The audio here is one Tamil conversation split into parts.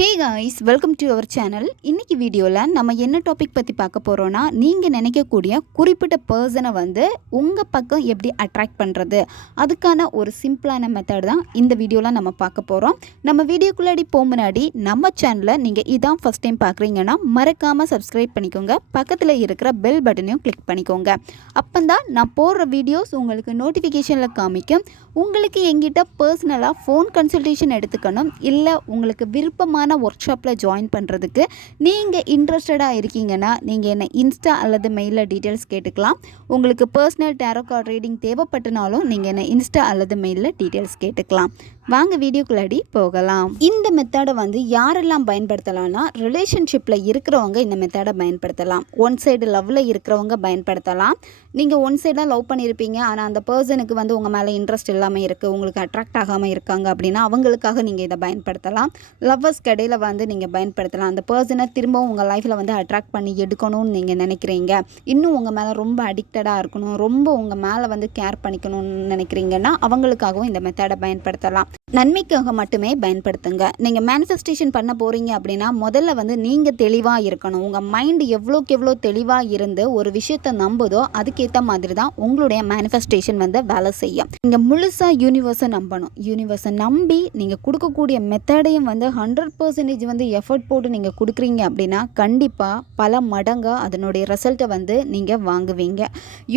Hey guys, welcome to our channel. இன்றைக்கி வீடியோவில் நம்ம என்ன டாபிக் பற்றி பார்க்க போகிறோன்னா, நீங்கள் நினைக்கக்கூடிய குறிப்பிட்ட பர்சனை வந்து உங்கள் பக்கம் எப்படி அட்ராக்ட் பண்ணுறது, அதுக்கான ஒரு சிம்பிளான மெத்தட் தான் இந்த வீடியோவில் நம்ம பார்க்க போகிறோம். நம்ம வீடியோக்குள்ளாடி போக முன்னாடி நம்ம சேனலை நீங்கள் இதான் ஃபஸ்ட் டைம் பார்க்குறீங்கன்னா மறக்காமல் சப்ஸ்கிரைப் பண்ணிக்கோங்க. பக்கத்தில் இருக்கிற பெல் பட்டனையும் கிளிக் பண்ணிக்கோங்க. அப்போ தான் நான் போடுற வீடியோஸ் உங்களுக்கு நோட்டிஃபிகேஷனில் காமிக்கும். உங்களுக்கு எங்கிட்ட பர்சனலாக ஃபோன் கன்சல்டேஷன் எடுத்துக்கணும், இல்லை உங்களுக்கு விருப்பமான ஒர்க் ஷாப்பில் ஜாயின் பண்ணுறதுக்கு நீங்கள் இன்ட்ரெஸ்டடாக இருக்கீங்கன்னா நீங்கள் என்னை இன்ஸ்டா அல்லது மெயிலில் டீட்டெயில்ஸ் கேட்டுக்கலாம். உங்களுக்கு பர்சனல் டேரோ கார்டு ரீடிங் தேவைப்பட்டனாலும் நீங்கள் என்னை இன்ஸ்டா அல்லது மெயிலில் டீட்டெயில்ஸ் கேட்டுக்கலாம். வாங்க வீடியோக்குள்ளாடி போகலாம். இந்த மெத்தடை வந்து யாரெல்லாம் பயன்படுத்தலாம்னா, ரிலேஷன்ஷிப்பில் இருக்கிறவங்க இந்த மெத்தடை பயன்படுத்தலாம். ஒன் சைடு லவ்வில் இருக்கிறவங்க பயன்படுத்தலாம். நீங்கள் ஒன் சைடாக லவ் பண்ணியிருப்பீங்க, ஆனால் அந்த பர்சனுக்கு வந்து உங்கள் மேலே இன்ட்ரெஸ்ட் இல்லாமல் இருக்குது, உங்களுக்கு அட்ராக்ட் ஆகாமல் இருக்காங்க அப்படின்னா அவங்களுக்காக நீங்கள் இதை பயன்படுத்தலாம். லவ்வர்ஸ் கடையில் வந்து நீங்கள் பயன்படுத்தலாம். அந்த பர்சனை திரும்பவும் உங்கள் லைஃப்பில் வந்து அட்ராக்ட் பண்ணி எடுக்கணும்னு நீங்கள் நினைக்கிறீங்க, இன்னும் உங்கள் மேலே ரொம்ப அடிக்டடாக இருக்கணும், ரொம்ப உங்கள் மேலே வந்து கேர் பண்ணிக்கணும்னு நினைக்கிறீங்கன்னா அவங்களுக்காகவும் இந்த மெத்தடை பயன்படுத்தலாம். நன்மைக்காக மட்டுமே பயன்படுத்துங்க. நீங்கள் மேனிஃபெஸ்டேஷன் பண்ண போகிறீங்க அப்படின்னா முதல்ல வந்து நீங்கள் தெளிவாக இருக்கணும். உங்கள் மைண்டு எவ்வளோக்கு எவ்வளோ தெளிவாக இருந்து ஒரு விஷயத்தை நம்புதோ அதுக்கேற்ற மாதிரி தான் உங்களுடைய மேனிஃபெஸ்டேஷன் வந்து வேலை செய்யும். நீங்கள் முழுசாக யூனிவர்ஸை நம்பணும். யூனிவர்ஸை நம்பி நீங்கள் கொடுக்கக்கூடிய மெத்தடையும் வந்து 100% வந்து எஃபர்ட் போட்டு நீங்கள் கொடுக்குறீங்க அப்படின்னா கண்டிப்பாக பல மடங்காக அதனுடைய ரிசல்ட்டை வந்து நீங்கள் வாங்குவீங்க.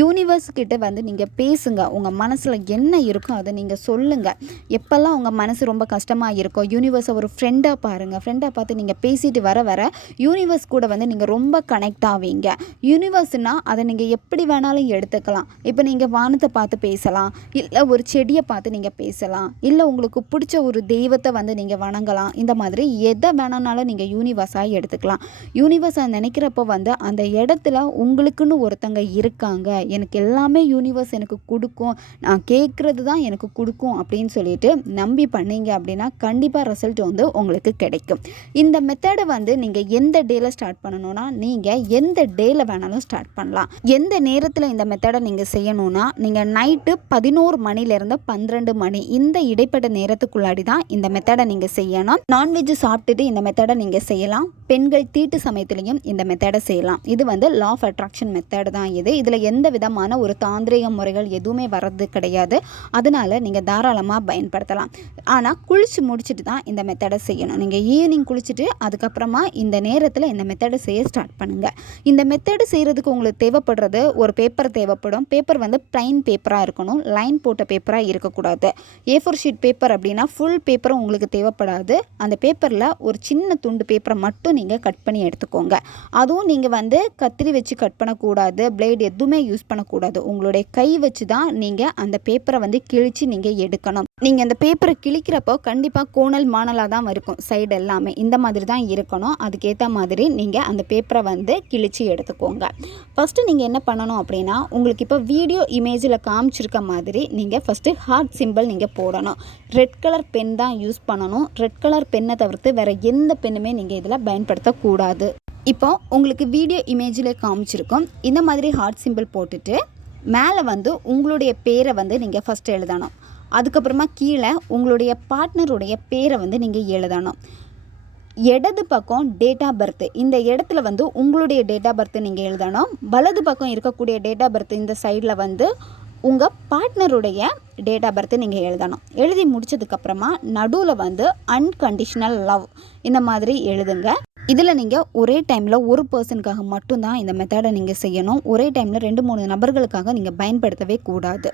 யூனிவர்ஸ் கிட்ட வந்து நீங்கள் பேசுங்க. உங்கள் மனசில் என்ன இருக்கோ அதை நீங்கள் சொல்லுங்கள். எப்போல்லாம் உங்கள் மனசு ரொம்ப கஷ்டமாக இருக்கும், யூனிவர்ஸை ஒரு ஃப்ரெண்டாக பாருங்கள். ஃப்ரெண்டாக பார்த்து நீங்கள் பேசிட்டு வர வர யூனிவர்ஸ் கூட வந்து நீங்கள் ரொம்ப கனெக்ட் ஆவீங்க. யூனிவர்ஸ்னால் அதை நீங்கள் எப்படி வேணாலும் எடுத்துக்கலாம். இப்போ நீங்கள் வானத்தை பார்த்து பேசலாம், இல்லை ஒரு செடியை பார்த்து நீங்கள் பேசலாம், இல்லை உங்களுக்கு பிடிச்ச ஒரு தெய்வத்தை வந்து நீங்கள் வணங்கலாம். இந்த மாதிரி எதை வேணாலும் நீங்கள் யூனிவர்ஸாக எடுத்துக்கலாம். யூனிவர்ஸை நினைக்கிறப்போ வந்து அந்த இடத்துல உங்களுக்குன்னு ஒருத்தங்க இருக்காங்க, எனக்கு எல்லாமே யூனிவர்ஸ் எனக்கு கொடுக்கும், நான் கேட்குறது தான் எனக்கு கொடுக்கும் அப்படின்னு சொல்லிட்டு நம்பி பண்ணீங்க அப்படின்னா கண்டிப்பாக ரிசல்ட் வந்து உங்களுக்கு கிடைக்கும். இந்த மெத்தடை வந்து நீங்கள் எந்த டேல ஸ்டார்ட் பண்ணணும்னா நீங்கள் எந்த டேல வேணாலும் ஸ்டார்ட் பண்ணலாம். எந்த நேரத்தில் இந்த மெத்தடை நீங்கள் செய்யணும்னா நீங்கள் நைட்டு 11 மணிலேருந்து 12 மணி இந்த இடைப்பட்ட நேரத்துக்குள்ளாடி தான் இந்த மெத்தடை நீங்கள் செய்யணும். நான்வெஜ் சாப்பிட்டுட்டு இந்த மெத்தடை நீங்கள் செய்யலாம். பெண்கள் தீட்டு சமயத்துலையும் இந்த மெத்தடை செய்யலாம். இது வந்து லா ஆஃப் அட்ராக்ஷன் மெத்தட் தான் இதில் எந்த விதமான ஒரு தாந்திரிக முறைகள் எதுவுமே வர்றது கிடையாது. அதனால நீங்கள் தாராளமாக பயன்படுத்தலாம். ஆனால் குளிச்சு முடிச்சுட்டு தான் இந்த மெத்தடை செய்யணும். நீங்கள் ஈவினிங் குளிச்சுட்டு அதுக்கப்புறமா இந்த நேரத்தில் இந்த மெத்தடை செய்ய ஸ்டார்ட் பண்ணுங்கள். இந்த மெத்தடு செய்கிறதுக்கு உங்களுக்கு தேவைப்படுறது ஒரு பேப்பர் தேவைப்படும். பேப்பர் வந்து ப்ளைன் பேப்பராக இருக்கணும், லைன் போட்ட பேப்பராக இருக்கக்கூடாது. A4 ஷீட் பேப்பர் அப்படின்னா ஃபுல் பேப்பரும் உங்களுக்கு தேவைப்படாது. அந்த பேப்பரில் ஒரு சின்ன துண்டு பேப்பரை மட்டும் நீங்கள் கட் பண்ணி எடுத்துக்கோங்க. அதுவும் நீங்கள் வந்து கத்திரி வச்சு கட் பண்ணக்கூடாது, பிளேடு எதுவுமே யூஸ் பண்ணக்கூடாது. உங்களுடைய கை வச்சு தான் நீங்கள் அந்த பேப்பரை வந்து கிழித்து நீங்கள் எடுக்கணும். நீங்கள் அந்த பேப்பரை கிழிக்கிறப்போ கண்டிப்பாக கோணல் மாணலாக தான் இருக்கும், சைடு எல்லாமே இந்த மாதிரி தான் இருக்கணும். அதுக்கேற்ற மாதிரி நீங்கள் அந்த பேப்பரை வந்து கிழித்து எடுத்துக்கோங்க. ஃபஸ்ட்டு நீங்கள் என்ன பண்ணணும் அப்படின்னா, உங்களுக்கு இப்போ வீடியோ இமேஜில் காமிச்சிருக்க மாதிரி நீங்கள் ஃபஸ்ட்டு ஹார்ட் சிம்பிள் நீங்கள் போடணும். ரெட் கலர் பென் தான் யூஸ் பண்ணணும். ரெட் கலர் பென்னை தவிர்த்து வேறு எந்த பெண்ணுமே நீங்கள் இதில் பயன்படுத்தக்கூடாது. இப்போ உங்களுக்கு வீடியோ இமேஜில் காமிச்சிருக்கோம். இந்த மாதிரி ஹார்ட் சிம்பிள் போட்டுட்டு மேலே வந்து உங்களுடைய பேரை வந்து நீங்கள் ஃபஸ்ட்டு எழுதணும். அதுக்கப்புறமா கீழே உங்களுடைய பார்ட்னருடைய பேரை வந்து நீங்கள் எழுதணும். இடது பக்கம் டேட் ஆஃப் பர்த், இந்த இடத்துல வந்து உங்களுடைய டேட் ஆஃப் பர்த் நீங்கள் எழுதணும். வலது பக்கம் இருக்கக்கூடிய டேட் ஆஃப் பர்த் இந்த சைடில் வந்து உங்கள் பார்ட்னருடைய டேட் ஆஃப் பர்த்து நீங்கள் எழுதணும். எழுதி முடிச்சதுக்கப்புறமா நடுவில் வந்து அன்கண்டிஷனல் லவ் இந்த மாதிரி எழுதுங்க. இதில் நீங்கள் ஒரே டைமில் ஒரு பர்சனுக்காக மட்டும்தான் இந்த மெத்தடை நீங்கள் செய்யணும். ஒரே டைமில் 2-3 நபர்களுக்காக நீங்கள் பயன்படுத்தவே கூடாது.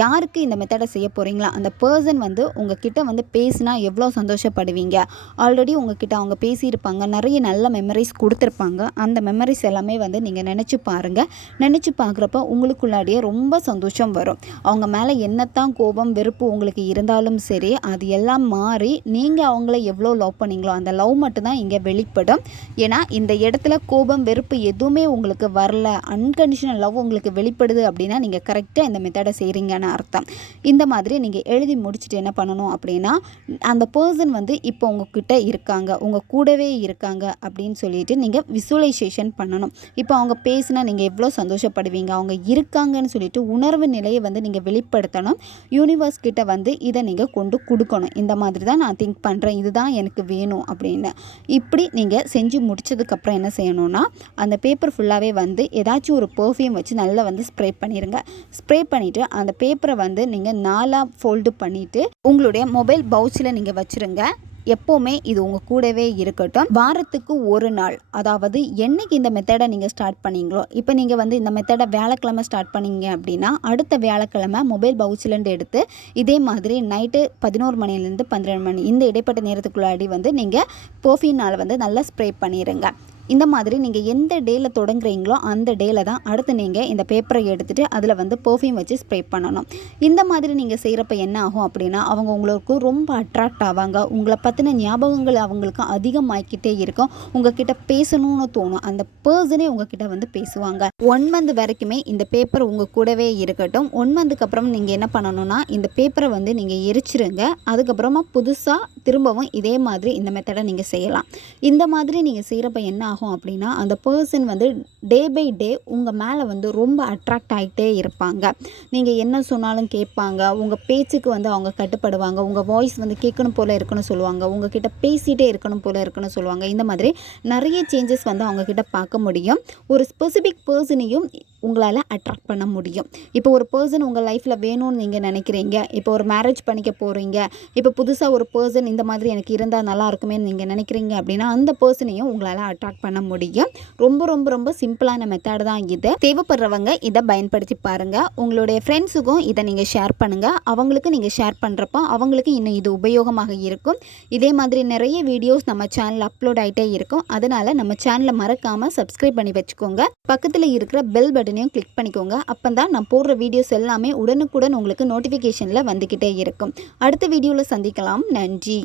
யாருக்கு இந்த மெத்தடை செய்ய போகிறீங்களா அந்த பர்சன் வந்து உங்ககிட்ட வந்து பேசினா எவ்வளோ சந்தோஷப்படுவீங்க. ஆல்ரெடி உங்ககிட்ட அவங்க பேசியிருப்பாங்க, நிறைய நல்ல மெமரிஸ் கொடுத்துருப்பாங்க. அந்த மெமரிஸ் எல்லாமே வந்து நீங்கள் நினச்சி பாருங்கள். நினச்சி பார்க்குறப்ப உங்களுக்குள்ளாடியே ரொம்ப சந்தோஷம் வரும். அவங்க மேலே என்னத்தான் கோபம் வெறுப்பு உங்களுக்கு இருந்தாலும் சரி, அது எல்லாம் மாறி நீங்கள் அவங்கள எவ்வளோ லவ் பண்ணீங்களோ அந்த லவ் மட்டும்தான் இங்கே வெளிப்படும். ஏன்னா இந்த இடத்துல கோபம் வெறுப்பு எதுவுமே உங்களுக்கு வரல, அன்கண்டிஷனல் லவ் உங்களுக்கு வெளிப்படுது அப்படின்னா நீங்கள் கரெக்டாக இந்த மெத்தடை செய்கிறீங்கன்னா மாதிரியான அர்த்தம். இந்த மாதிரி நீங்கள் எழுதி முடிச்சுட்டு என்ன பண்ணணும் அப்படின்னா, அந்த பர்சன் வந்து இப்போ உங்ககிட்ட இருக்காங்க, உங்கள் கூடவே இருக்காங்க அப்படின்னு சொல்லிட்டு நீங்கள் விசுவலைசேஷன் பண்ணணும். இப்போ அவங்க பேசினா நீங்கள் எவ்வளோ சந்தோஷப்படுவீங்க, அவங்க இருக்காங்கன்னு சொல்லிட்டு உணர்வு நிலையை வந்து நீங்கள் வெளிப்படுத்தணும். யூனிவர்ஸ் கிட்ட வந்து இதை நீங்கள் கொண்டு கொடுக்கணும். இந்த மாதிரி தான் நான் திங்க் பண்ணுறேன், இதுதான் எனக்கு வேணும் அப்படின்னு. இப்படி நீங்கள் செஞ்சு முடிச்சதுக்கப்புறம் என்ன செய்யணும்னா, அந்த பேப்பர் ஃபுல்லாகவே வந்து ஏதாச்சும் ஒரு பெர்ஃப்யூம் வச்சு நல்லா வந்து ஸ்ப்ரே பண்ணிடுங்க. ஸ்ப்ரே பண்ணிவிட்டு அந்த பேப்பரை வந்து நீங்கள் 4 ஃபோல்டு பண்ணிவிட்டு உங்களுடைய மொபைல் பவுச்சில் நீங்கள் வச்சுருங்க. எப்போவுமே இது உங்கள் கூடவே இருக்கட்டும். வாரத்துக்கு ஒரு நாள், அதாவது என்னைக்கு இந்த மெத்தடை நீங்கள் ஸ்டார்ட் பண்ணீங்களோ, இப்போ நீங்கள் வந்து இந்த மெத்தடை வியாழக்கிழமை ஸ்டார்ட் பண்ணீங்க அப்படின்னா, அடுத்த வியாழக்கிழமை மொபைல் பவுச்சிலேருந்து எடுத்து இதே மாதிரி நைட்டு 11 மணிலேருந்து 12 மணி இந்த இடைப்பட்ட நேரத்துக்குள்ளாடி வந்து நீங்கள் பெர்ஃப்யூம்னால் வந்து நல்லா ஸ்ப்ரே பண்ணிடுங்க. இந்த மாதிரி நீங்கள் எந்த டேயில் தொடங்குறீங்களோ அந்த டேயில் தான் அடுத்து நீங்கள் இந்த பேப்பரை எடுத்துகிட்டு அதில் வந்து பெர்ஃப்யூம் வச்சு ஸ்ப்ரே பண்ணணும். இந்த மாதிரி நீங்கள் செய்கிறப்ப என்ன ஆகும் அப்படின்னா, அவங்க உங்களுக்கு ரொம்ப அட்ராக்ட் ஆவாங்க. உங்களை பற்றின ஞாபகங்கள் அவங்களுக்கு அதிகமாகிக்கிட்டே இருக்கும். உங்ககிட்ட பேசணும்னு தோணும். அந்த பர்சனே உங்ககிட்ட வந்து பேசுவாங்க. 1 மந்த் வரைக்குமே இந்த பேப்பர் உங்கள் கூடவே இருக்கட்டும். 1 மந்த்துக்கு அப்புறம் நீங்கள் என்ன பண்ணணும்னா, இந்த பேப்பரை வந்து நீங்கள் எரிச்சிருங்க. அதுக்கப்புறமா புதுசாக திரும்பவும் இதே மாதிரி இந்த மெத்தடை நீங்கள் செய்யலாம். இந்த மாதிரி நீங்கள் செய்கிறப்ப என்ன ஆகும் அப்படின்னா, அந்த பர்சன் வந்து டே பை டே உங்கள் மேலே வந்து ரொம்ப அட்ராக்ட் ஆகிட்டே இருப்பாங்க. நீங்கள் என்ன சொன்னாலும் கேட்பாங்க. உங்கள் பேச்சுக்கு வந்து அவங்க கட்டுப்படுவாங்க. உங்கள் வாய்ஸ் வந்து கேட்கணும் போல் இருக்கணும்னு சொல்லுவாங்க. உங்ககிட்ட பேசிகிட்டே இருக்கணும் போல் இருக்கணும்னு சொல்லுவாங்க. இந்த மாதிரி நிறைய சேஞ்சஸ் வந்து அவங்கக்கிட்ட பார்க்க முடியும். ஒரு ஸ்பெசிஃபிக் பர்சனையும் உங்களால் அட்ராக்ட் பண்ண முடியும். இப்போ ஒரு பர்சன் உங்கள் லைஃப்பில் வேணும்னு நீங்கள் நினைக்கிறீங்க. இப்போ ஒரு மேரேஜ் பண்ணிக்க போகிறீங்க. இப்போ புதுசாக ஒரு பர்சன் இந்த மாதிரி எனக்கு இருந்தால் நல்லா இருக்குமே நீங்கள் நினைக்கிறீங்க அப்படின்னா, அந்த பர்சனையும் உங்களால் அட்ராக்ட் பண்ண முடியும். ரொம்ப ரொம்ப ரொம்ப சிம்பிளான மெத்தட் தான் இது. தேவைப்படுறவங்க இதை பயன்படுத்தி பாருங்கள். உங்களுடைய ஃப்ரெண்ட்ஸுக்கும் இதை நீங்கள் ஷேர் பண்ணுங்கள். அவங்களுக்கு நீங்கள் ஷேர் பண்ணுறப்போ அவங்களுக்கு இன்னும் இது உபயோகமாக இருக்கும். இதே மாதிரி நிறைய வீடியோஸ் நம்ம சேனலில் அப்லோட் ஆகிட்டே இருக்கும். அதனால் நம்ம சேனலை மறக்காமல் சப்ஸ்கிரைப் பண்ணி வச்சுக்கோங்க. பக்கத்தில் இருக்கிற பெல் பட்டனையும் கிளிக் பண்ணிக்கோங்க. அப்போ தான் நான் போடுற வீடியோஸ் எல்லாமே உடனுக்குடன் உங்களுக்கு நோட்டிஃபிகேஷனில் வந்துக்கிட்டே இருக்கும். அடுத்த வீடியோவில் சந்திக்கலாம். நன்றி.